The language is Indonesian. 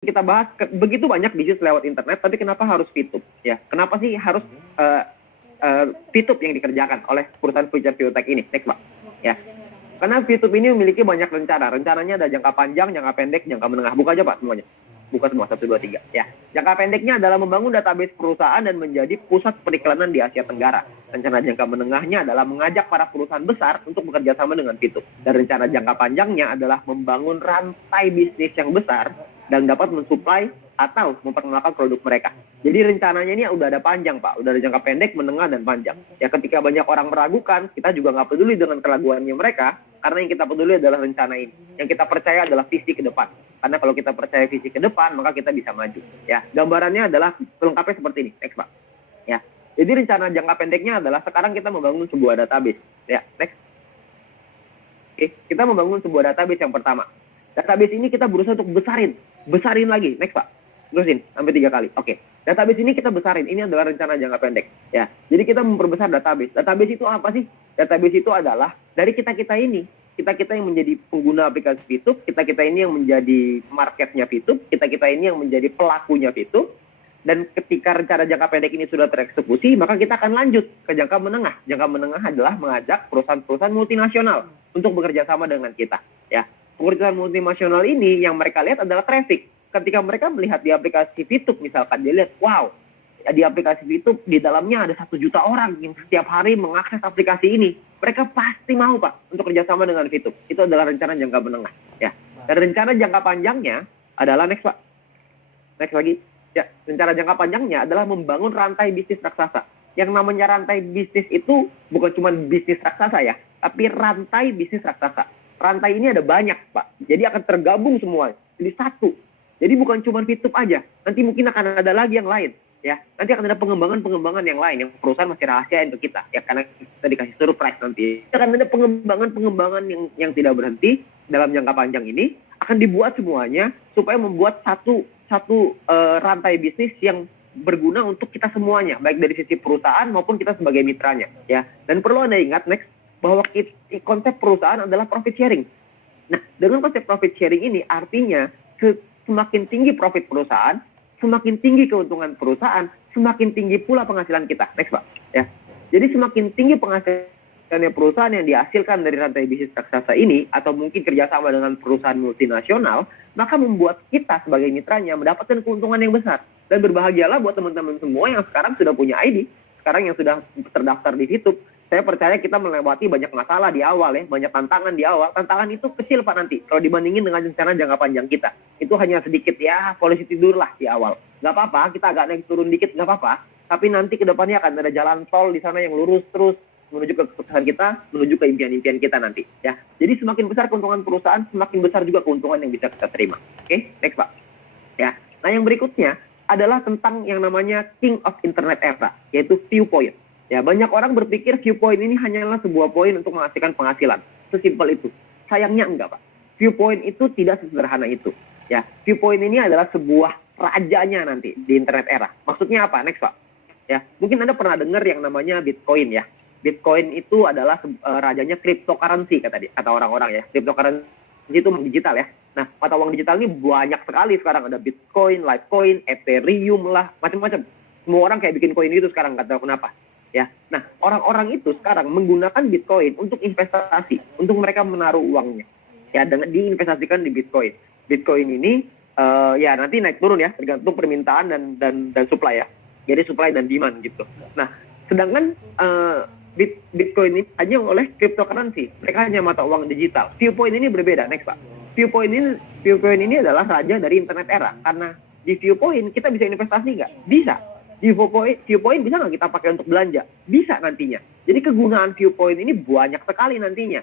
kita bahas begitu banyak bisnis lewat internet, tapi kenapa harus VTube? Ya, kenapa sih harus VTube yang dikerjakan oleh perusahaan future biotech ini? Next, Pak. Ya, karena VTube ini memiliki banyak rencana. Rencananya ada jangka panjang, jangka pendek, jangka menengah. Buka aja, Pak, semuanya. Buka semua, 1, 2, 3. Ya. Jangka pendeknya adalah membangun database perusahaan dan menjadi pusat periklanan di Asia Tenggara. Rencana jangka menengahnya adalah mengajak para perusahaan besar untuk bekerja sama dengan VTube. Dan rencana jangka panjangnya adalah membangun rantai bisnis yang besar dan dapat mensuplai atau memperkenalkan produk mereka. Jadi rencananya ini udah ada panjang, Pak. Udah ada jangka pendek, menengah, dan panjang. Ya, ketika banyak orang meragukan, kita juga nggak peduli dengan keraguannya mereka, karena yang kita peduli adalah rencana ini. Yang kita percaya adalah visi ke depan. Karena kalau kita percaya visi ke depan, maka kita bisa maju. Ya, gambarannya adalah pelengkapnya seperti ini. Next, Pak. Ya, jadi rencana jangka pendeknya adalah sekarang kita membangun sebuah database. Ya, next. Oke, kita membangun sebuah database yang pertama. Database ini kita berusaha untuk besarin lagi. Next, Pak. Terusin sampai 3 kali. Oke. Database ini kita besarin. Ini adalah rencana jangka pendek. Ya. Jadi kita memperbesar database. Database itu apa sih? Database itu adalah dari kita-kita ini. Kita-kita yang menjadi pengguna aplikasi VTube, kita-kita ini yang menjadi marketnya VTube, kita-kita ini yang menjadi pelakunya VTube. Dan ketika rencana jangka pendek ini sudah tereksekusi, maka kita akan lanjut ke jangka menengah. Jangka menengah adalah mengajak perusahaan-perusahaan multinasional untuk bekerja sama dengan kita. Ya. Perusahaan multinasional ini yang mereka lihat adalah traffic. Ketika mereka melihat di aplikasi VTube misalkan, dia lihat, wow, di aplikasi VTube di dalamnya ada 1 juta orang yang setiap hari mengakses aplikasi ini. Mereka pasti mau, Pak, untuk kerjasama dengan VTube. Itu adalah rencana jangka menengah. Ya. Dan rencana jangka panjangnya adalah, next, Pak. Next lagi. Ya, rencana jangka panjangnya adalah membangun rantai bisnis raksasa. Yang namanya rantai bisnis itu bukan cuma bisnis raksasa ya, tapi rantai bisnis raksasa. Rantai ini ada banyak, Pak. Jadi akan tergabung semua. Jadi satu. Jadi bukan cuma VTube aja. Nanti mungkin akan ada lagi yang lain. Ya, nanti akan ada pengembangan-pengembangan yang lain. Yang perusahaan masih rahasia untuk kita. Ya, karena kita dikasih surprise nanti. Akan ada pengembangan-pengembangan yang tidak berhenti dalam jangka panjang ini. Akan dibuat semuanya supaya membuat satu rantai bisnis yang berguna untuk kita semuanya. Baik dari sisi perusahaan maupun kita sebagai mitranya. Ya, dan perlu Anda ingat, next, bahwa konsep perusahaan adalah profit sharing. Nah, dengan konsep profit sharing ini artinya semakin tinggi profit perusahaan, semakin tinggi keuntungan perusahaan, semakin tinggi pula penghasilan kita. Next, Pak. Ya. Jadi semakin tinggi penghasilannya perusahaan yang dihasilkan dari rantai bisnis raksasa ini, atau mungkin kerjasama dengan perusahaan multinasional, maka membuat kita sebagai mitranya mendapatkan keuntungan yang besar. Dan berbahagialah buat teman-teman semua yang sekarang sudah punya ID, sekarang yang sudah terdaftar di VTube. Saya percaya kita melewati banyak masalah di awal ya, banyak tantangan di awal. Tantangan itu kecil, Pak, nanti. Kalau dibandingin dengan rencana jangka panjang kita. Itu hanya sedikit ya, polisi tidur lah di awal. Nggak apa-apa, kita agak naik turun dikit, nggak apa-apa. Tapi nanti ke depannya akan ada jalan tol di sana yang lurus terus menuju ke kesuksesan kita, menuju ke impian-impian kita nanti. Ya. Jadi semakin besar keuntungan perusahaan, semakin besar juga keuntungan yang bisa kita terima. Oke, next, Pak. Ya. Nah, yang berikutnya adalah tentang yang namanya King of Internet Era, yaitu Viewpoint. Ya, banyak orang berpikir Viewpoint ini hanyalah sebuah poin untuk menghasilkan penghasilan. Sesimpel itu. Sayangnya enggak, Pak. Viewpoint itu tidak sesederhana itu. Ya, Viewpoint ini adalah sebuah rajanya nanti di internet era. Maksudnya apa? Next, Pak. Ya, mungkin Anda pernah dengar yang namanya Bitcoin ya. Bitcoin itu adalah rajanya cryptocurrency kata orang-orang ya. Cryptocurrency itu digital ya. Nah, mata uang digital ini banyak sekali sekarang. Ada Bitcoin, Litecoin, Ethereum lah, macam-macam. Semua orang kayak bikin koin itu sekarang, nggak tahu kenapa. Ya, nah orang-orang itu sekarang menggunakan Bitcoin untuk investasi, untuk mereka menaruh uangnya, ya, dengan diinvestasikan di Bitcoin. Bitcoin ini, ya nanti naik turun ya, tergantung permintaan dan supply ya. Jadi supply dan demand gitu. Nah, sedangkan Bitcoin ini hanya oleh cryptocurrency, mereka hanya mata uang digital. Viewpoint ini berbeda, next, Pak. Viewpoint ini adalah raja dari internet era, karena di Viewpoint kita bisa investasi nggak? Bisa. Di Viewpoint bisa nggak kita pakai untuk belanja? Bisa nantinya. Jadi kegunaan Viewpoint ini banyak sekali nantinya.